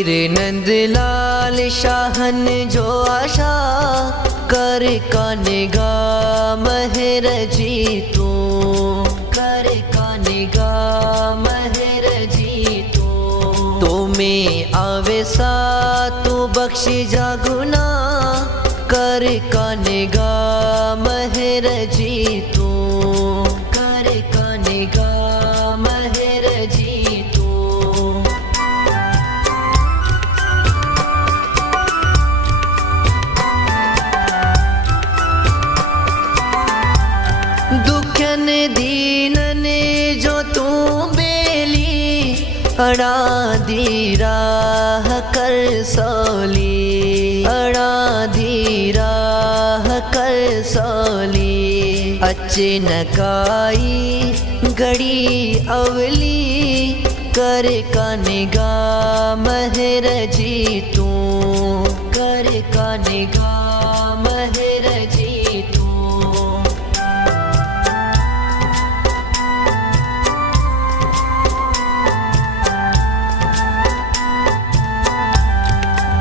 फकीर नंदलाल शाहन जो आशा कर का निगाह महर जी तू, कर का निगाह महर जी तू। तुम्हें आवे सा तू बख्श जा गुनाह कर का निगाह महर जी तू, कर का निगाह महर जी तू। दुखन दीनन जो तू बेली अड़ा दी राह कर सोली, अड़ा दी राह कर सोली। अचानकाई घड़ी अवली कर का निगाह महर जी तू, कर का निगाह महर जी तू।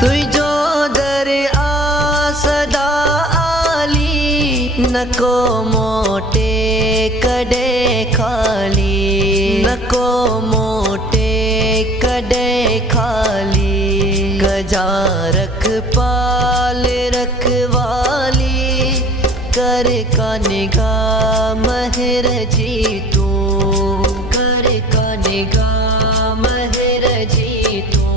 तुझो दर आ सदा आली नको मोटे कड़े खाली, नको मोटे कड़े खाली। गजा रख पाल रखवाली कर का निगाह महर जी तू, कर का निगाह महर जी तू।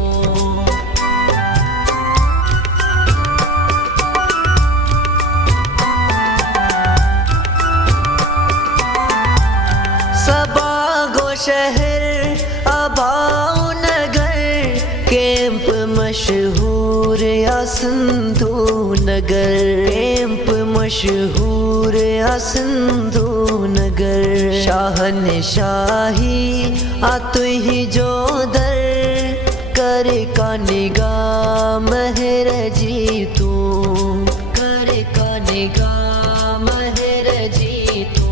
सबागो शहर अबाऊ नगर कैंप मशहूर या सिंधु नगर, कैंप मशहूर या सिंधु नगर। शाहन शाही आ तु ही जो दर कर का निगाह महर जी तू, कर का निगाह महर जी तू।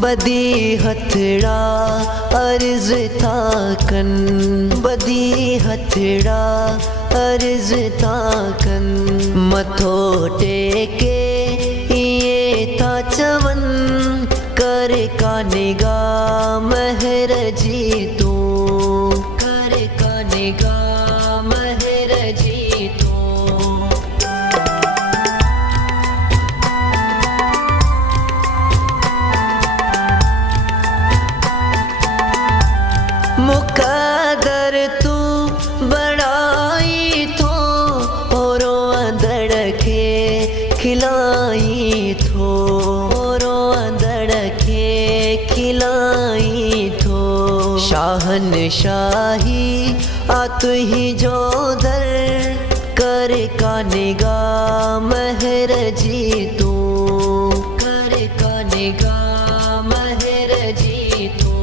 बदी हथड़ा अर्ज था कन, बदी हथड़ा अर्ज था कन। मथो टेके ये था चवन कर का निगाह महर जी तू, कर का निगाह महर जी तू। मुकदर तू बड़ाई थो औरो अंदर के खिलाई थो, औरो अंदर के खिलाई थो। शाहन शाही आ तु ही जो दर कर का निगाह महर जी तू, कर का निगाह महर जी तू।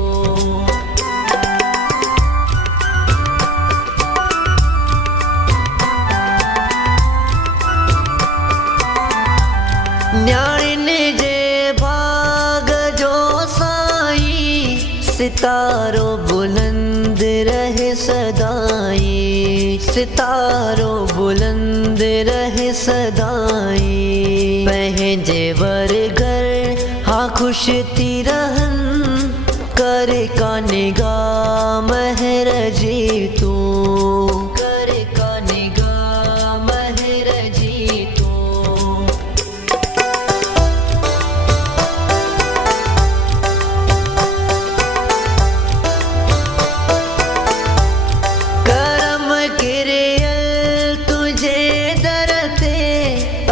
न्याण जे भाग जो साई सितारो बुलंद रहे सदाई, सितारो बुलंद रहे सदाई। पहंजे वर घर हाँ खुश थी रहन कर का निगाह महर जी तू, कर का निगाह महर जी तू।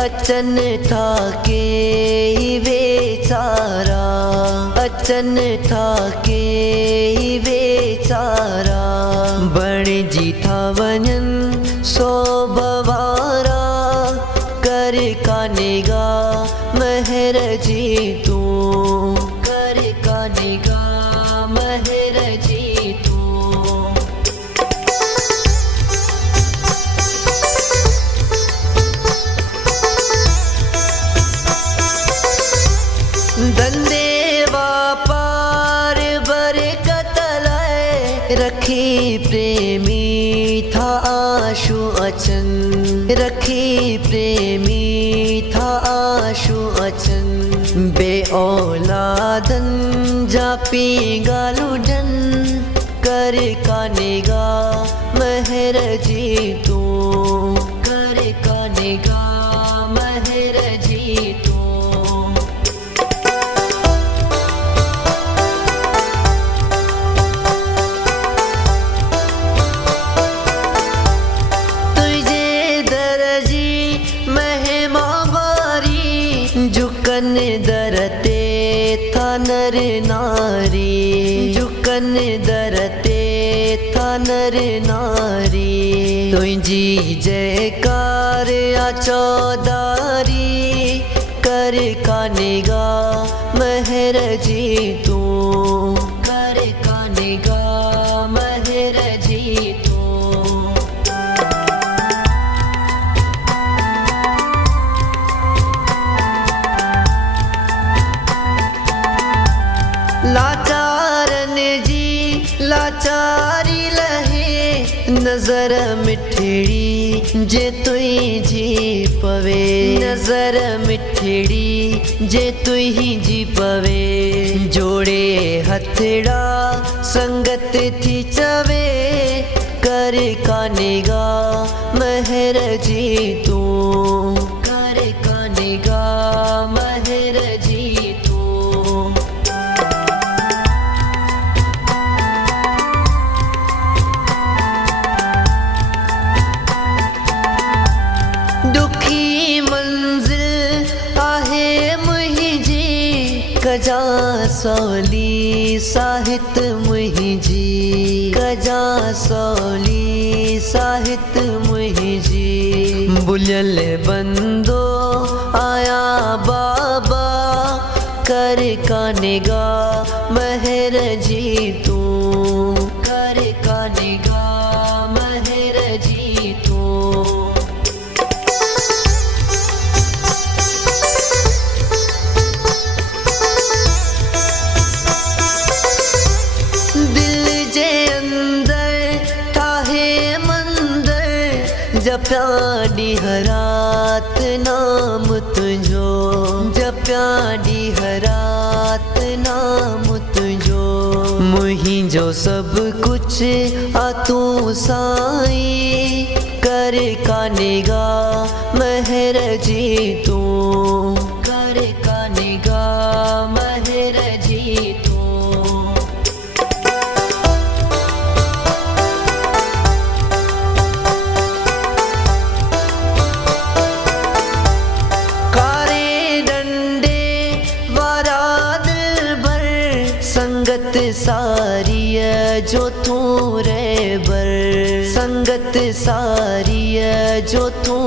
अचन था के बेचारा, अचन था के बेचारा। बण जी था वञन सो बवारा कर का निगाह महर जी तू, कर का निगाह महर जी तू। रखी प्रेमी था आशु अचन, रखी प्रेमी था आशु अचन। बे औलादन जा पी गालुडन, कर कानेगा महर जी तू, कर कानेगा महर जी तू। झुकन दरते था नर नारी, झुकन दरते था नर नारी। तुझी जयकार आ चौधारी, कर कानेगा महर जी तू, कर कानेगा महर जी तू। लाचारन जी लाचारी लहे, नजर मिठड़ी जे तुई जी पवे, नजर मिठड़ी जे तुई जी पवे। जोड़े हथड़ा संगत थी चवे, कर कानेगा महर जी तू, कर कानेगा महर जी तू। दुखी मंजिल आहे मुहिंजी, कजा सौली साहित मुहिंजी, कजा सौली साहित मुहिंजी। बुलल बंदो आया बाबा, कर कानेगा महर जी तू, कर कानेगा महर जी तू। जप्या डीहरात नाम तुझो, जप्या डीहरात नाम तुझो। मुहिंजो सब कुछ आ तू साईं, कर कानेगा महर जी तू, कर कानेगा महर जी तू। संगत सारी जो तू रे बर, संगत सारी जो तू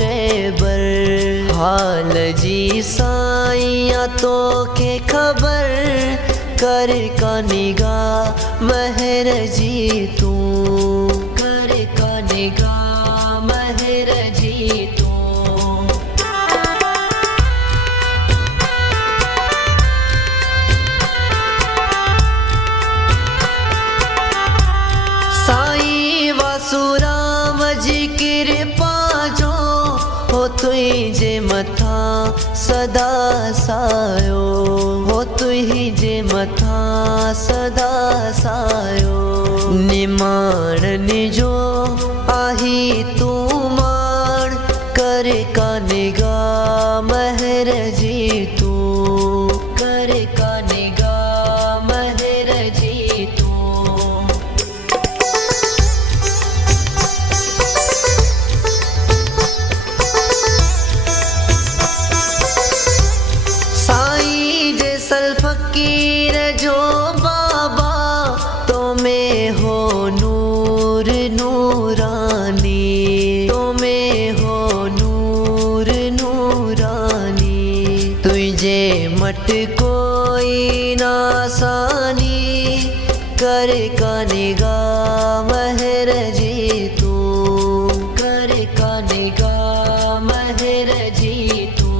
रे बर। हाल जी साईं तो के खबर, कर कानेगा महर जी तू, कर कानेगा महर जी तू। साईं वासुराम जी कृपा जो, हो तुझे मथा सदा सायो, हो तुझे मथा सदा सायो। निमाणन जो आही तू माण, कर कानेगा महर जी तू, कर कानेगा महर जी तू। फकीर जो बाबा, तो में हो नूर नूरानी, तो में हो नूर नूरानी। तुझे मट कोई नासानी, कर कानेगा महर जी तू, कर कानेगा महर जी तू।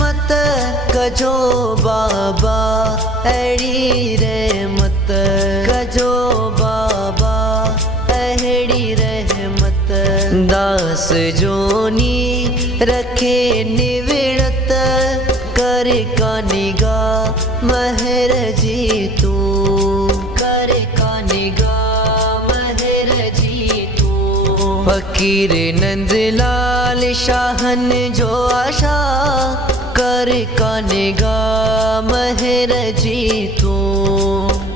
मत कजो बाबा अड़ी रहमत कजो बाबा अड़ी रहमत दास जोनी रखे निविड़त कर का निगाह महर जी तू कर का निगाह महर जी तू फकीर नंदलाल शाहन जो आशा कर का निगाह महर जी तू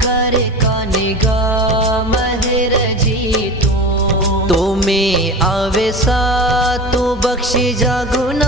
कर का निगाह महर जी तू तुम्हें आवे सा तू बख्श जा गुना